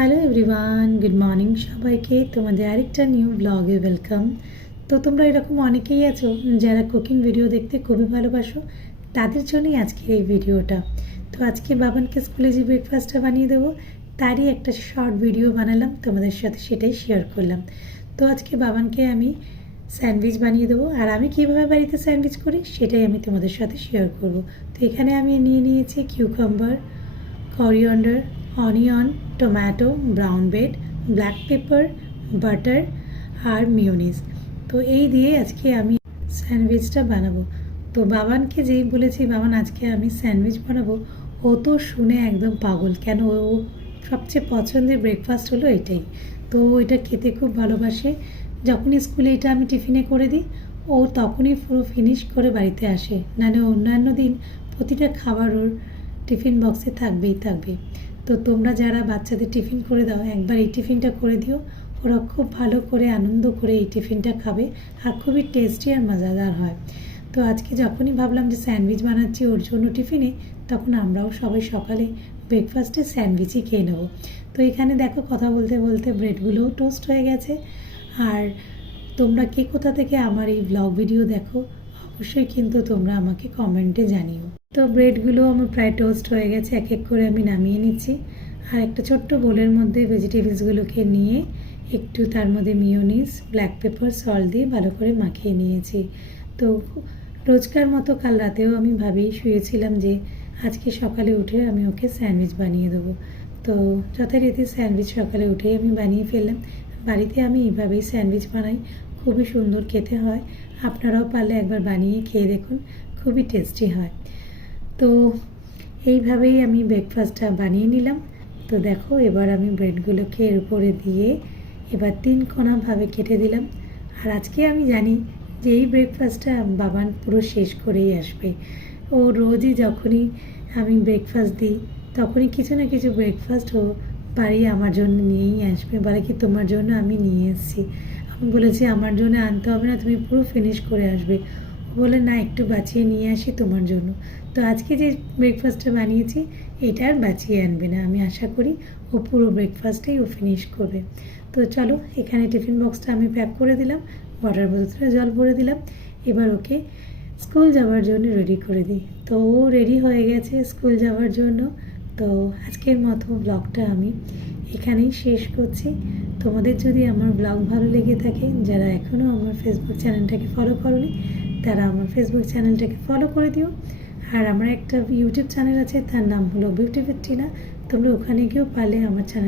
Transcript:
Hello everyone, good morning সবাইকে। তোমাদের আরেকটা নিউ ব্লগে ওয়েলকাম। তো তোমরা এরকম অনেকেই আছো যারা কুকিং ভিডিও দেখতে খুবই ভালোবাসো, তাদের জন্যই আজকের এই ভিডিওটা। তো আজকে বাবানকে স্কুলে যে ব্রেকফাস্টটা বানিয়ে দেবো তারই একটা শর্ট ভিডিও বানালাম, তোমাদের সাথে সেটাই শেয়ার করলাম। তো আজকে বাবানকে আমি স্যান্ডউইচ বানিয়ে দেবো, আর আমি কীভাবে বাড়িতে স্যান্ডউইচ করি সেটাই আমি তোমাদের সাথে শেয়ার করব। তো এখানে আমি নিয়ে নিয়েছি cucumber, coriander, onion, tomato, brown bread, black pepper, butter আর মিউনিস। তো এই দিয়ে আজকে আমি স্যান্ডউইচটা বানাবো। তো বাবানকে যেই বলেছি বাবান আজকে আমি স্যান্ডউইচ বানাবো, ও তো শুনে একদম পাগল। কেন, ও সবচেয়ে পছন্দের ব্রেকফাস্ট হলো এটাই। তো ওইটা খেতে খুব ভালোবাসে। যখনই স্কুলে এটা আমি টিফিনে করে দিই, ও তখনই পুরো ফিনিশ করে বাড়িতে আসে। নাহলে অন্যান্য দিন প্রতিটা খাবার ওর টিফিন বক্সে থাকবেই থাকবে। তো তোমরা যারা বাচ্চাদের টিফিন করে দাও, একবার এই টিফিনটা করে দিও, ওরা খুব ভালো করে আনন্দ করে এই টিফিনটা খাবে, আর খুবই টেস্টি আর মজাদার হয়। তো আজকে যখনই ভাবলাম যে স্যান্ডউইচ বানাচ্ছি ওর জন্য টিফিনে, তখন আমরাও সবাই সকালে ব্রেকফাস্টে স্যান্ডউইচই খেয়ে নেবো। তো এখানে দেখো কথা বলতে বলতে ব্রেডগুলোও টোস্ট হয়ে গেছে। আর তোমরা কে কোথা থেকে আমার এই ব্লগ ভিডিও দেখো অবশ্যই কিন্তু তোমরা আমাকে কমেন্টে জানিও। তো ব্রেডগুলো আমার প্রায় টোস্ট হয়ে গেছে, এক এক করে আমি নামিয়ে নিচ্ছি। আর একটা ছোট্ট বোলের মধ্যে ভেজিটেবলসগুলোকে নিয়ে একটু তার মধ্যে মিওনিস, ব্ল্যাক পেপার, সল্ট দিয়ে ভালো করে মাখিয়ে নিয়েছি। তো রোজকার মতো কাল রাতেও আমি ভাবেই শুয়েছিলাম যে আজকে সকালে উঠে আমি ওকে স্যান্ডউইচ বানিয়ে দেবো। তো যথারীতি স্যান্ডউইচ সকালে উঠেই আমি বানিয়ে ফেললাম। বাড়িতে আমি এইভাবেই স্যান্ডউইচ বানাই, খুবই সুন্দর খেতে হয়। আপনারাও পারলে একবার বানিয়ে খেয়ে দেখুন, খুবই টেস্টি হয়। তো এইভাবেই আমি ব্রেকফাস্টটা বানিয়ে নিলাম। তো দেখো এবার আমি ব্রেডগুলোকে এর উপরে দিয়ে এবার 3 কোণাভাবে কেটে দিলাম। আর আজকে আমি জানি যে এই ব্রেকফাস্টটা বাবান পুরো শেষ করেই আসবে। ও রোজই যখনই আমি ব্রেকফাস্ট দিই তখনই কিছু না কিছু ব্রেকফাস্ট ও বাড়ি আমার জন্য নিয়েই আসবে। বলে কি তোমার জন্য আমি নিয়ে এসেছি। আমি বলেছি আমার জন্য আনতে হবে না, তুমি পুরো ফিনিশ করে আসবে। ও বলে না, একটু বাঁচিয়ে নিয়ে আসি তোমার জন্য। তো আজকে যে ব্রেকফাস্টটা বানিয়েছি এটা আর বাঁচিয়ে আনবে না, আমি আশা করি ও পুরো ব্রেকফাস্টেই ও ফিনিশ করবে। তো চলো এখানে টিফিন বক্সটা আমি প্যাক করে দিলাম, ওয়াটার বোতলে জল ভরে দিলাম। এবার ওকে স্কুল যাওয়ার জন্য রেডি করে দিই। তো ও রেডি হয়ে গেছে স্কুল যাওয়ার জন্য। তো আজকের মতো ব্লগটা আমি এখানেই শেষ করছি। তোমাদের যদি আমার ব্লগ ভালো লেগে থাকে, যারা এখনও আমার ফেসবুক চ্যানেলটাকে ফলো করোনি তারা আমার ফেসবুক চ্যানেলটাকে ফলো করে দিও। আর আমার একটা ইউটিউব চ্যানেল আছে, তার নাম হলো বিউটি উইথ টিনা। তোমরা ওখানে গিয়েও পারলে আমার চ্যানেল